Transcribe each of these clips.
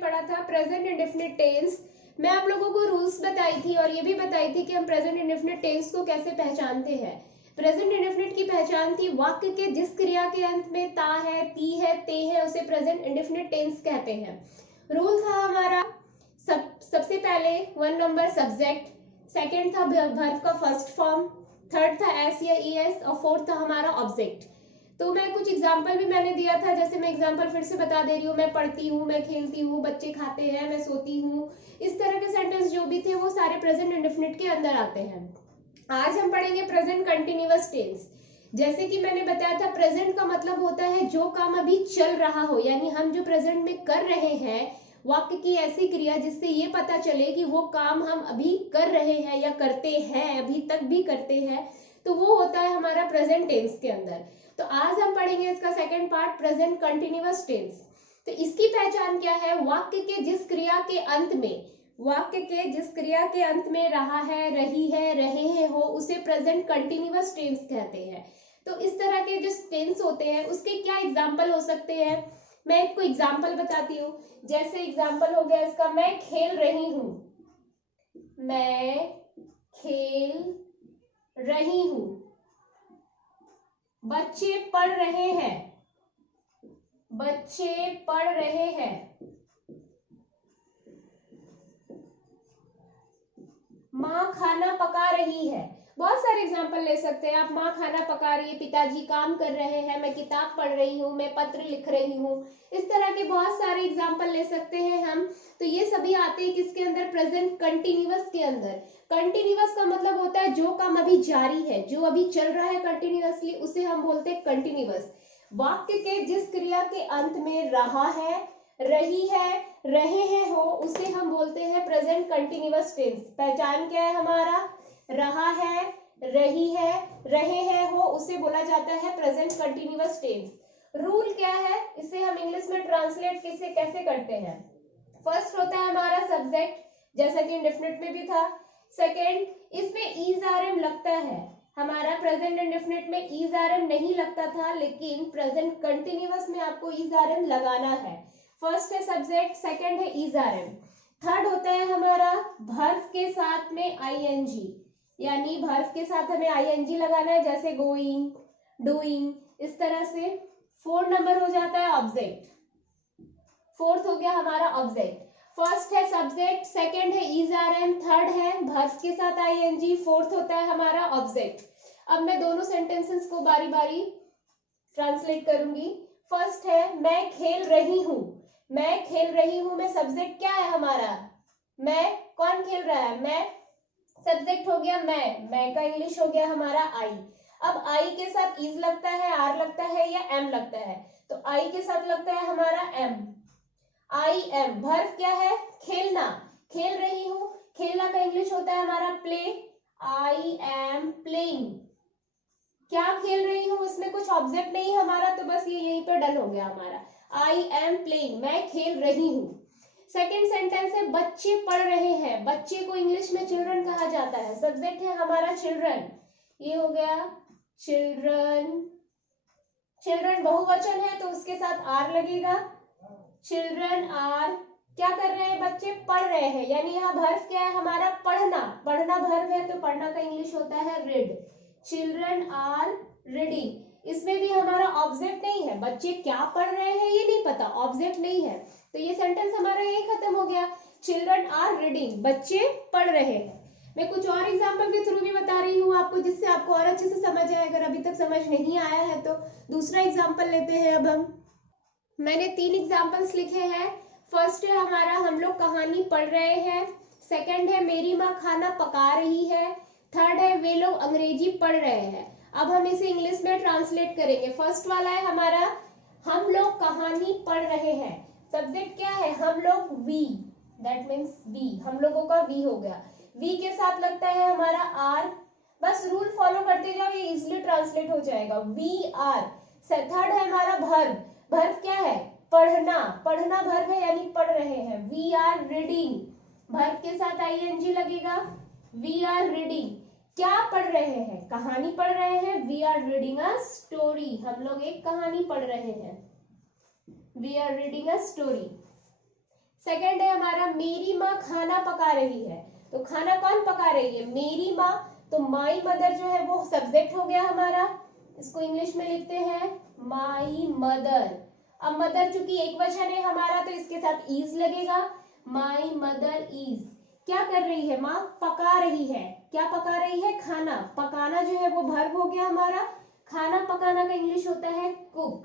पढ़ा था present indefinite tense. मैं आप लोगों को रूल्स बताई थी और ये भी बताई थी कि हम प्रेजेंट इंडेफिनिट टेंस को कैसे पहचानते हैं। प्रेजेंट इंडेफिनिट की पहचान थी वाक्य के जिस क्रिया के अंत में ता है, ती है, ते है उसे प्रेजेंट इंडेफिनिट टेंस कहते हैं। रूल था हमारा सबसे पहले 1 नंबर सब्जेक्ट, सेकंड था वर्ब का फर्स्ट फॉर्म, थर्ड था एस या ईएस और फोर्थ था हमारा ऑब्जेक्ट। तो मैं कुछ एग्जाम्पल भी मैंने दिया था, जैसे मैं एग्जाम्पल फिर से बता दे रही हूँ, मैं पढ़ती हूँ, मैं खेलती हूँ, बच्चे खाते हैं, मैं सोती हूँ। इस तरह के सेंटेंस जो भी थे वो सारे प्रेजेंट इंडेफिनिट के अंदर आते हैं। आज हम पढ़ेंगे प्रेजेंट कंटिन्यूअस टेंस। जैसे कि मैंने बताया था प्रेजेंट का मतलब होता है जो काम अभी चल रहा हो, यानी हम जो प्रेजेंट में कर रहे हैं, वाक्य की ऐसी क्रिया जिससे ये पता चले कि वो काम हम अभी कर रहे हैं या करते हैं, अभी तक भी करते हैं, तो वो होता है हमारा प्रेजेंट टेंस के अंदर। तो आज हम पढ़ेंगे इसका second part present continuous tense. तो इसकी पहचान क्या है? वाक्य के जिस क्रिया के अंत में, वाक्य के जिस क्रिया के अंत में रहा है, रही है, रहे हैं हो उसे प्रेजेंट कंटिन्यूअस टेंस कहते हैं। तो इस तरह के जो टेंस होते हैं उसके क्या एग्जाम्पल हो सकते हैं, मैं आपको एग्जाम्पल बताती हूँ। जैसे एग्जाम्पल हो गया इसका, मैं खेल रही हूं, मैं खेल रही हूं। बच्चे पढ़ रहे हैं, बच्चे पढ़ रहे हैं। माँ खाना पका रही है। बहुत सारे एग्जाम्पल ले सकते हैं आप। माँ खाना पका रही है, पिताजी काम कर रहे हैं, मैं किताब पढ़ रही हूँ, मैं पत्र लिख रही हूँ। इस तरह के बहुत सारे एग्जाम्पल ले सकते हैं हम। तो ये सभी आते हैं किसके अंदर? प्रेजेंट कंटिन्यूअस के अंदर। कंटिन्यूअस का मतलब होता है जो काम अभी जारी है, जो अभी चल रहा है कंटिन्यूअसली, उसे हम बोलते हैं कंटिन्यूअस। वाक्य के जिस क्रिया के अंत में रहा है, रही है, रहे हैं हो उसे हम बोलते हैं प्रेजेंट कंटिन्यूअस टेंस। पहचान क्या है हमारा? रहा है, रही है, रहे हैं हो उसे बोला जाता है प्रेजेंट कंटिन्यूअस टेंस। रूल क्या है? इसे हम इंग्लिश में ट्रांसलेट किसे कैसे करते हैं? फर्स्ट होता है हमारा सब्जेक्ट, जैसा कि इंडेफिनिट में भी था। सेकेंड, इसमें इज आर एम लगता है। हमारा प्रेजेंट इंडेफिनिट में इज आर एम नहीं लगता था, लेकिन प्रेजेंट कंटिन्यूअस में आपको इज आर एम लगाना है। फर्स्ट है सब्जेक्ट, सेकंड है इज आर एम। थर्ड होता है हमारा वर्ब के साथ में आईएनजी, यानी वर्ब के साथ हमें आईएनजी लगाना है, जैसे गोइंग, डूइंग, इस तरह से। फोर्थ नंबर हो जाता है ऑब्जेक्ट। फोर्थ हो गया हमारा ऑब्जेक्ट। फर्स्ट है सब्जेक्ट, सेकंड है इज आर एम, थर्ड है वर्ब के साथ आईएनजी, फोर्थ होता है हमारा ऑब्जेक्ट। अब मैं दोनों सेंटेंसेस को बारी बारी ट्रांसलेट करूंगी। फर्स्ट है मैं खेल रही हूं, मैं खेल रही हूं में सब्जेक्ट क्या है हमारा? मैं। कौन खेल रहा है? मैं। सब्जेक्ट हो गया मैं का इंग्लिश हो गया हमारा आई। अब आई के साथ इज लगता है, आर लगता है या एम लगता है? तो आई के साथ लगता है हमारा एम, आई एम। वर्ब क्या है? खेलना, खेल रही हूं। खेलना का इंग्लिश होता है हमारा प्ले, आई एम प्लेइंग। क्या खेल रही हूं, इसमें कुछ ऑब्जेक्ट नहीं है हमारा, तो बस ये यहीं पे डन हो गया हमारा, आई एम प्लेइंग, मैं खेल रही हूं। सेकेंड सेंटेंस है बच्चे पढ़ रहे हैं। बच्चे को इंग्लिश में चिल्ड्रन कहा जाता है। सब्जेक्ट है हमारा चिल्ड्रन, ये हो गया चिल्ड्रन। चिल्ड्रन बहुवचन है तो उसके साथ आर लगेगा। चिल्ड्रन आर क्या कर रहे हैं? बच्चे पढ़ रहे हैं, यानी यहाँ वर्ब क्या है हमारा? पढ़ना। पढ़ना वर्ब है तो पढ़ना का इंग्लिश होता है रीड। Children are reading. इसमें भी हमारा ऑब्जेक्ट नहीं है, बच्चे क्या पढ़ रहे हैं ये नहीं पता, ऑब्जेक्ट नहीं है, तो ये सेंटेंस हमारा यही खत्म हो गया। चिल्ड्रन आर रीडिंग, बच्चे पढ़ रहे हैं। मैं कुछ और एग्जाम्पल के थ्रू भी बता रही हूँ आपको, जिससे आपको और अच्छे से समझ आए। अगर अभी तक समझ नहीं आया है तो दूसरा एग्जाम्पल लेते हैं। अब हम मैंने 3 एग्जाम्पल्स लिखे हैं। फर्स्ट है हमारा हम लोग कहानी पढ़ रहे हैं, सेकंड है मेरी माँ खाना पका रही है, थर्ड है वे लोग अंग्रेजी पढ़ रहे हैं। अब हम इसे इंग्लिश में ट्रांसलेट करेंगे। फर्स्ट वाला है हमारा हम लोग कहानी पढ़ रहे हैं। सब्जेक्ट क्या है? हम लोग, वी, दैट मीन्स वी, हम लोगों का वी हो गया। वी के साथ लगता है हमारा आर। बस रूल फॉलो करते जाओ, ये इजिली ट्रांसलेट हो जाएगा, वी आर। थर्ड है हमारा वर्ब। वर्ब क्या है? पढ़ना। पढ़ना वर्ब है यानी पढ़ रहे हैं, वी आर रीडिंग। वर्ब के साथ आईएनजी लगेगा, वी आर रीडिंग। क्या पढ़ रहे हैं? कहानी पढ़ रहे हैं, we are reading a story, हम लोग एक कहानी पढ़ रहे हैं, we are reading a story. Second है हमारा मेरी माँ खाना पका रही है। तो खाना कौन पका रही है? मेरी माँ। तो माई मदर जो है वो सब्जेक्ट हो गया हमारा, इसको इंग्लिश में लिखते हैं माई मदर। अब मदर चूंकि एक वचन है हमारा तो इसके साथ इज लगेगा, माई मदर इज। क्या कर रही है? माँ पका रही है। क्या पका रही है? खाना। पकाना जो है वो वर्ब हो गया हमारा। खाना पकाना का इंग्लिश होता है cook.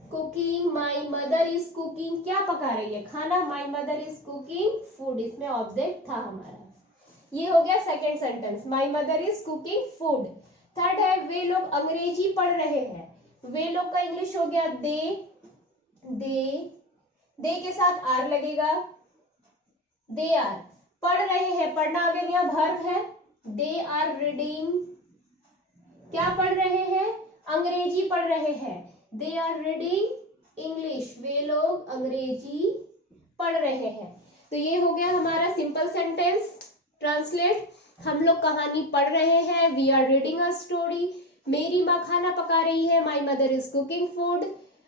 Cooking, my mother is cooking. क्या पका रही है? खाना। माई मदर इज कुकिंग फूड, इसमें ऑब्जेक्ट था हमारा। ये हो गया second sentence, my mother is cooking food. Third है वे लोग अंग्रेजी पढ़ रहे हैं। वे लोग का इंग्लिश हो गया दे के साथ आर लगेगा, दे आर। पढ़ रहे हैं, पढ़ना आ गया, यहाँ वर्ब है। They are reading. क्या पढ़ रहे हैं? अंग्रेजी पढ़ रहे हैं। They are reading English. वे लोग अंग्रेजी पढ़ रहे हैं। तो ये हो गया हमारा सिंपल सेंटेंस। ट्रांसलेट, हम लोग कहानी पढ़ रहे हैं, we are reading a story. मेरी माँ खाना पका रही है, my mother is cooking food.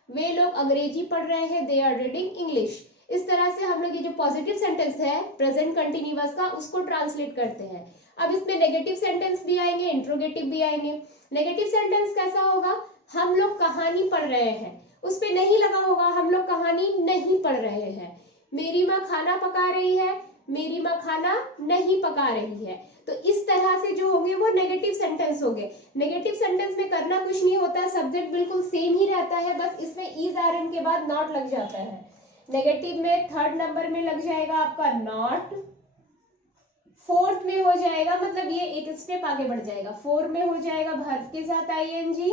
वे लोग अंग्रेजी पढ़ रहे हैं, दे आर रीडिंग इंग्लिश। इस तरह से हम लोग ये जो पॉजिटिव सेंटेंस है प्रेजेंट कंटिन्यूअस का, उसको ट्रांसलेट करते हैं। अब इसमें नेगेटिव सेंटेंस भी आएंगे, इंट्रोगेटिव भी आएंगे। नेगेटिव सेंटेंस कैसा होगा? हम लोग कहानी पढ़ रहे हैं, उस पे नहीं लगा होगा हम लोग कहानी नहीं पढ़ रहे हैं। मेरी माँ खाना पका रही है, मेरी माँ खाना नहीं पका रही है। तो इस तरह से जो होंगे वो नेगेटिव सेंटेंस होंगे। नेगेटिव सेंटेंस में करना कुछ नहीं होता है, सब्जेक्ट बिल्कुल सेम ही रहता है, बस इसमें इज आर एम के बाद नॉट लग जाता है। नेगेटिव में थर्ड नंबर में लग जाएगा आपका नॉट, फोर्थ में हो जाएगा, मतलब ये एक स्टेप आगे बढ़ जाएगा, फोर में हो जाएगा वर्ब के साथ आईएनजी,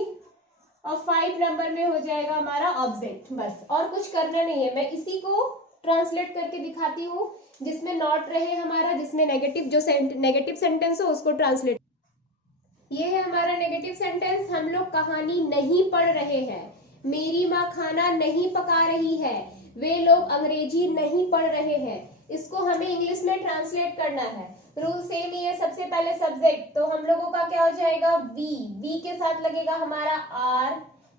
और 5 नंबर में हो जाएगा हमारा ऑब्जेक्ट। बस और कुछ करना नहीं है। मैं इसी को ट्रांसलेट करके दिखाती हूँ जिसमें नॉट रहे हमारा, जिसमें नेगेटिव जो नेगेटिव सेंटेंस हो उसको ट्रांसलेट। ये है हमारा नेगेटिव सेंटेंस, हम लोग कहानी नहीं पढ़ रहे हैं, मेरी माँ खाना नहीं पका रही है, वे लोग अंग्रेजी नहीं पढ़ रहे हैं। इसको हमें इंग्लिश में ट्रांसलेट करना है। रूल सेम ही है। सबसे पहले सब्जेक्ट, तो हम लोगों का क्या हो जाएगा? वी के साथ लगेगा हमारा आर।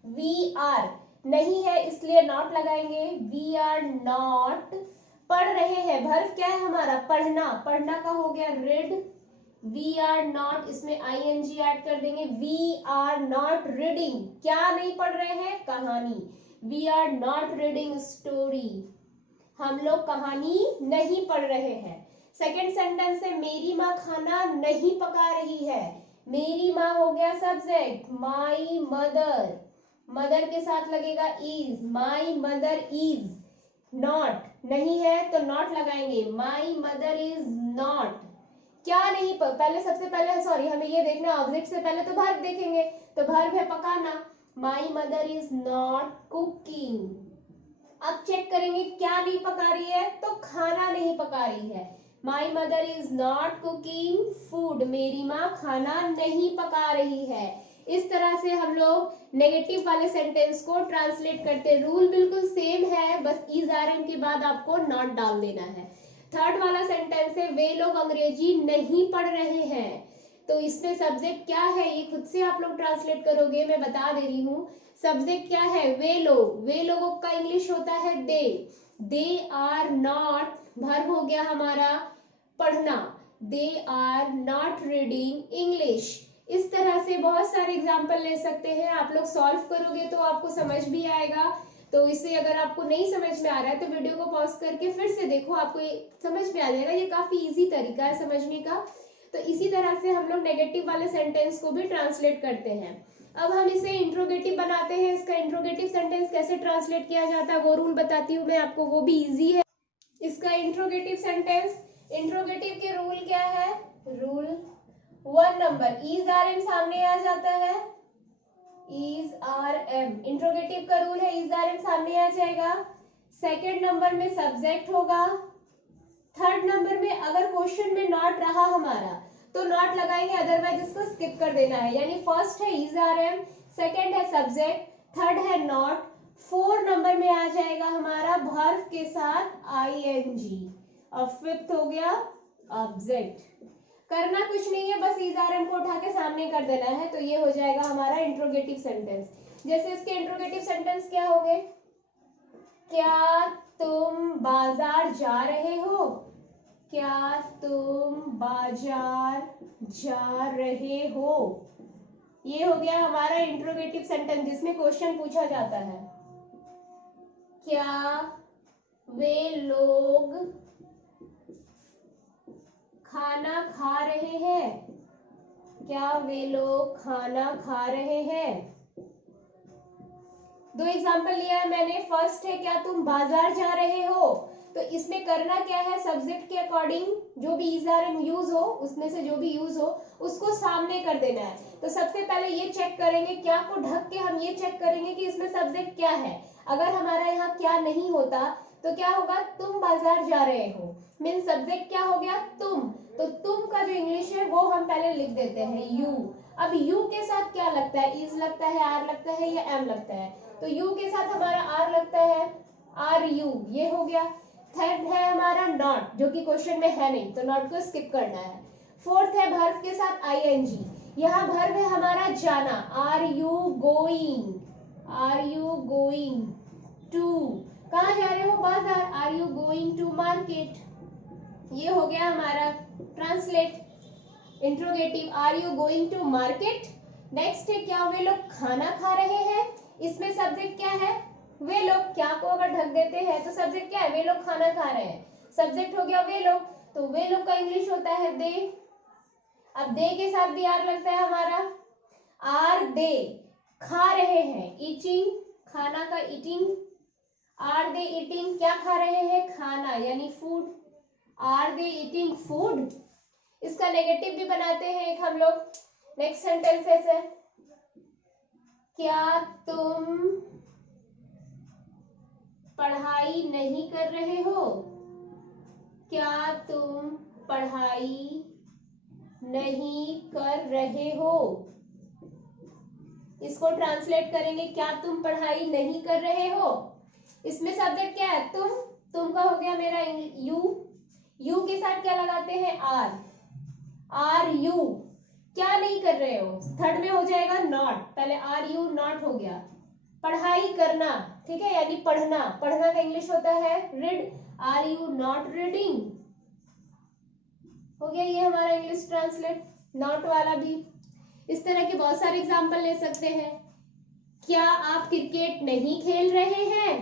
वी आर नहीं है इसलिए नॉट लगाएंगे, वी आर नॉट पढ़ रहे हैं। वर्ब क्या है हमारा? पढ़ना। पढ़ना का हो गया रीड। वी आर नॉट, इसमें आईएनजी ऐड कर देंगे, वी आर नॉट रीडिंग। क्या नहीं पढ़ रहे हैं? कहानी। We are not reading story, हम लोग कहानी नहीं पढ़ रहे हैं। सेकेंड सेंटेंस है मेरी माँ खाना नहीं पका रही है। मेरी माँ हो गया सब्जेक्ट, माई मदर। मदर के साथ लगेगा is, my mother is not. नहीं है तो नॉट लगाएंगे, माई मदर इज नॉट। क्या नहीं पहले सबसे पहले सॉरी हमें ये देखना ऑब्जेक्ट से पहले तो वर्ब देखेंगे। तो वर्ब है पकाना, माई मदर इज नॉट कुकिंग। अब चेक करेंगे क्या नहीं पका रही है, तो खाना नहीं पका रही है। My mother is not cooking food, मेरी माँ खाना नहीं पका रही है। इस तरह से हम लोग नेगेटिव वाले सेंटेंस को ट्रांसलेट करते हैं। रूल बिल्कुल सेम है, बस इज आर एम के बाद आपको नॉट डाल देना है। थर्ड वाला सेंटेंस है वे लोग अंग्रेजी नहीं पढ़ रहे हैं। तो इसमें सब्जेक्ट क्या है ये खुद से आप लोग ट्रांसलेट करोगे, मैं बता दे रही हूँ। सब्जेक्ट क्या है? वे लोग। वे लोगों का इंग्लिश होता है दे आर नॉट, वर्ब हो गया हमारा पढ़ना, they are not reading English. इस तरह से बहुत सारे एग्जाम्पल ले सकते हैं। आप लोग सॉल्व करोगे तो आपको समझ भी आएगा। तो इससे अगर आपको नहीं समझ में आ रहा है तो वीडियो को पॉज करके फिर से देखो, आपको समझ में आ जाएगा। ये काफी इजी तरीका है समझने का। तो इसी तरह से हम लोग नेगेटिव वाले सेंटेंस को भी ट्रांसलेट करते हैं। अब हम इसे इंट्रोगेटिव बनाते हैं। इसका इंट्रोगेटिव सेंटेंस कैसे ट्रांसलेट किया जाता है वो रूल बताती हूँ मैं आपको, वो भी इजी है। इसका इंट्रोगेटिव सेंटेंस, इंट्रोगेटिव के रूल क्या है? Rule 1 number, is are am सामने आ जाता है, इज आर एम। इंट्रोगेटिव का रूल है इज आर एम सामने आ जाएगा। सेकेंड नंबर में सब्जेक्ट होगा। थर्ड नंबर में अगर क्वेश्चन में नॉट रहा हमारा तो नॉट लगाएंगे, अदरवाइज इसको स्किप कर देना है। यानी फर्स्ट है इज आर एम, सेकेंड है सब्जेक्ट, थर्ड है नॉट, 4 नंबर में आ जाएगा हमारा वर्ब के साथ आईएनजी, और फिफ्थ हो गया ऑब्जेक्ट। करना कुछ नहीं है, बस इज आर एम को उठा के सामने कर देना है। तो ये हो जाएगा हमारा इंट्रोगेटिव सेंटेंस। जैसे इसके इंट्रोगेटिव सेंटेंस क्या होंगे? क्या तुम बाजार जा रहे हो? क्या तुम बाजार जा रहे हो? ये हो गया हमारा इंट्रोगेटिव सेंटेंस जिसमें क्वेश्चन पूछा जाता है। क्या वे लोग खाना खा रहे हैं? क्या वे लोग खाना खा रहे हैं? दो एग्जांपल लिया है मैंने। फर्स्ट है क्या तुम बाजार जा रहे हो, तो इसमें करना क्या है, सब्जेक्ट के अकॉर्डिंग जो भी इज आर एम यूज हो, उसमें से जो भी यूज हो उसको सामने कर देना है। तो सबसे पहले ये चेक करेंगे, क्या को ढक के हम ये चेक करेंगे कि इसमें सब्जेक्ट क्या है। अगर हमारा यहाँ क्या नहीं होता तो क्या होगा, तुम बाजार जा रहे हो, मीन सब्जेक्ट क्या हो गया, तुम। तो तुम का जो इंग्लिश है वो हम पहले लिख देते हैं यू। अब यू के साथ क्या लगता है, इज लगता है, आर लगता है या एम लगता है, तो यू के साथ हमारा आर लगता है, आर यू, ये हो गया। थर्ड है हमारा नॉट, जो कि क्वेश्चन में है नहीं, तो नॉट को स्किप करना है। फोर्थ है वर्ब के साथ आईएनजी, यहाँ वर्ब है हमारा जाना, are you going, are you going to, कहाँ जा रहे हो, बाजार, are you going to market, ये हो गया हमारा translate interrogative, are you going to market. Next है क्या वे लोग खाना खा रहे हैं, इसमें सब्जेक्ट क्या है, वे लोग, क्या को अगर ढक देते हैं तो सब्जेक्ट क्या है, वे लोग खाना खा रहे हैं, सब्जेक्ट हो गया वे लोग, तो वे लोग का इंग्लिश होता है दे। अब दे के साथ भी आर लगता है हमारा, आर दे खा रहे हैं, ईटिंग, खाना का ईटिंग, आर दे ईटिंग, क्या खा रहे हैं, खाना यानी food, are they eating food. इसका नेगेटिव भी बनाते हैं एक हम लोग, नेक्स्ट सेंटेंसेस है, क्या तुम पढ़ाई नहीं कर रहे हो, क्या तुम पढ़ाई नहीं कर रहे हो, इसको ट्रांसलेट करेंगे, क्या तुम पढ़ाई नहीं कर रहे हो, इसमें सब्जेक्ट क्या है, तुम का हो गया मेरा यू, यू के साथ क्या लगाते हैं, आर, आर यू, क्या नहीं कर रहे हो, थर्ड में हो जाएगा नॉट, पहले आर यू नॉट हो गया, पढ़ाई करना, ठीक है, यानी पढ़ना, पढ़ना का इंग्लिश होता है read, are you not reading, हो गया ये हमारा इंग्लिश ट्रांसलेट, नॉट वाला भी। इस तरह के बहुत सारे एग्जांपल ले सकते हैं। क्या आप क्रिकेट नहीं खेल रहे हैं,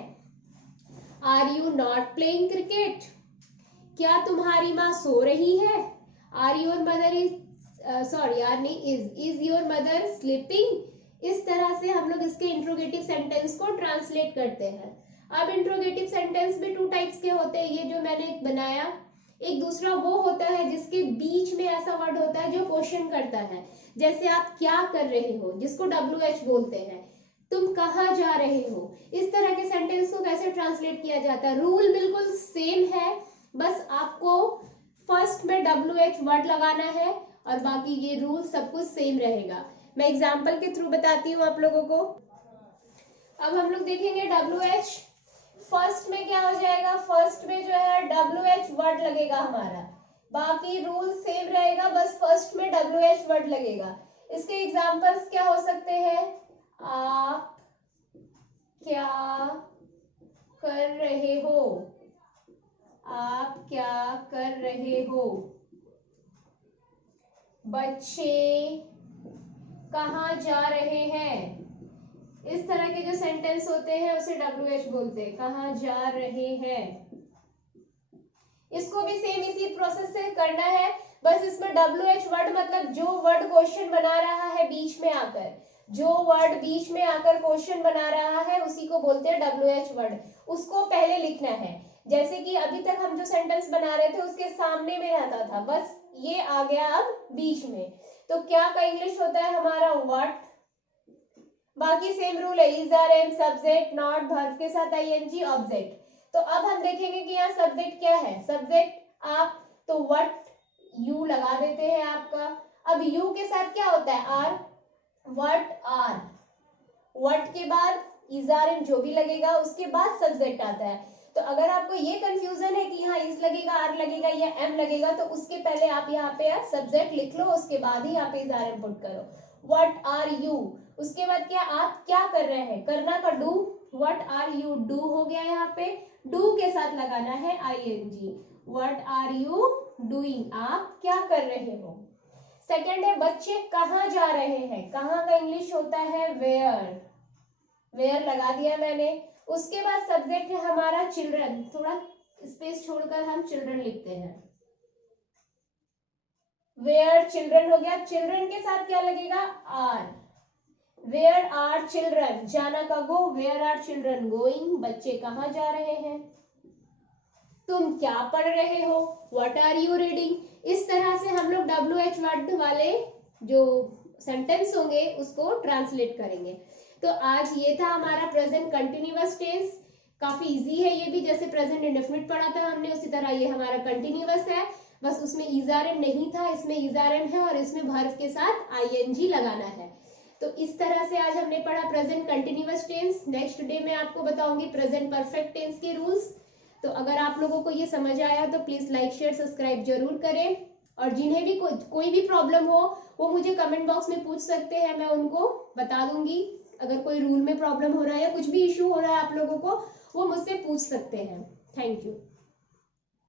are you not playing cricket, क्या तुम्हारी माँ सो रही है, are your mother is, sorry यार नहीं, इज योर मदर स्लीपिंग। इस तरह से हम लोग इसके इंट्रोगेटिव सेंटेंस को ट्रांसलेट करते हैं। अब इंट्रोगेटिव सेंटेंस में टू टाइप्स के होते हैं, ये जो मैंने एक बनाया, एक दूसरा वो होता है जिसके बीच में ऐसा वर्ड होता है जो क्वेश्चन करता है, जैसे आप क्या कर रहे हो, जिसको WH बोलते हैं, तुम कहाँ जा रहे हो। इस तरह के सेंटेंस को कैसे ट्रांसलेट किया जाता है, रूल बिल्कुल सेम है, बस आपको फर्स्ट में WH वर्ड लगाना है और बाकी ये रूल सब कुछ सेम रहेगा। मैं एग्जांपल के थ्रू बताती हूँ आप लोगों को। अब हम लोग देखेंगे WH, फर्स्ट में क्या हो जाएगा, फर्स्ट में जो है WH वर्ड लगेगा हमारा, बाकी रूल सेम रहेगा, बस फर्स्ट में WH वर्ड लगेगा। इसके एग्जांपल्स क्या हो सकते हैं, आप क्या कर रहे हो, आप क्या कर रहे हो, बच्चे कहाँ जा रहे हैं। इस तरह के जो सेंटेंस होते हैं उसे WH बोलते हैं, कहाँ जा रहे हैं। इसको भी सेम इसी प्रोसेस से करना है, बस इसमें WH वर्ड मतलब जो वर्ड क्वेश्चन बना रहा है बीच में आकर, जो वर्ड बीच में आकर क्वेश्चन बना रहा है उसी को बोलते हैं WH वर्ड, उसको पहले लिखना है। जैसे कि अभी तक हम जो सेंटेंस बना रहे थे उसके सामने में रहता था, बस ये आ गया अब बीच में। तो क्या का इंग्लिश होता है हमारा व्हाट, बाकी सेम रूल है, is are am subject not verb के साथ आईएनजी ऑब्जेक्ट। तो अब हम देखेंगे कि यहाँ सब्जेक्ट क्या है, सब्जेक्ट आप, तो व्हाट यू लगा देते हैं आपका। अब यू के साथ क्या होता है, आर, व्हाट आर, व्हाट के बाद इज आर एम जो भी लगेगा उसके बाद सब्जेक्ट आता है। तो अगर आपको ये कंफ्यूजन है कि यहाँ इज लगेगा, आर लगेगा या एम लगेगा, तो उसके पहले आप यहाँ पे सब्जेक्ट लिख लो, उसके बाद ही आप इज आर एम पुट करो। What are you. उसके बाद क्या, आप क्या कर रहे हैं, करना का do, what are you do हो गया, यहाँ पे डू के साथ लगाना है ING, what are you doing, आप क्या कर रहे हो। सेकेंड है बच्चे कहाँ जा रहे हैं, कहाँ का इंग्लिश होता है वेयर, वेयर लगा दिया मैंने। उसके बाद सब्जेक्ट है हमारा चिल्ड्रन, थोड़ा स्पेस छोड़कर हम चिल्ड्रन लिखते हैं, वेयर चिल्ड्रन हो गया। चिल्ड्रन के साथ क्या लगेगा, आर, वेयर आर चिल्ड्रन, जाना का गो, वेयर आर चिल्ड्रन गोइंग, बच्चे कहाँ जा रहे हैं। तुम क्या पढ़ रहे हो, व्हाट आर यू रीडिंग। इस तरह से हम लोग WH वर्ड वाले जो सेंटेंस होंगे उसको ट्रांसलेट करेंगे। तो आज ये था हमारा प्रेजेंट कंटिन्यूअस टेंस, काफी इजी है ये भी, जैसे प्रेजेंट इंडेफिनिट पढ़ा था हमने उसी तरह ये हमारा कंटिन्यूअस है, बस उसमें इज़ारएम नहीं था, इसमें इज़ारएम है और इसमें वर्ब के साथ आईएनजी लगाना है। तो इस तरह से आज हमने पढ़ा present continuous tense. Next day में आपको बताऊंगी प्रेजेंट परफेक्ट टेंस के रूल्स। तो अगर आप लोगों को ये समझ आया तो प्लीज लाइक शेयर सब्सक्राइब जरूर करें, और जिन्हें भी कोई भी प्रॉब्लम हो वो मुझे कमेंट बॉक्स में पूछ सकते हैं, मैं उनको बता दूंगी। अगर कोई रूल में प्रॉब्लम हो रहा है या कुछ भी इशू हो रहा है आप लोगों को, वो मुझसे पूछ सकते हैं। Thank you.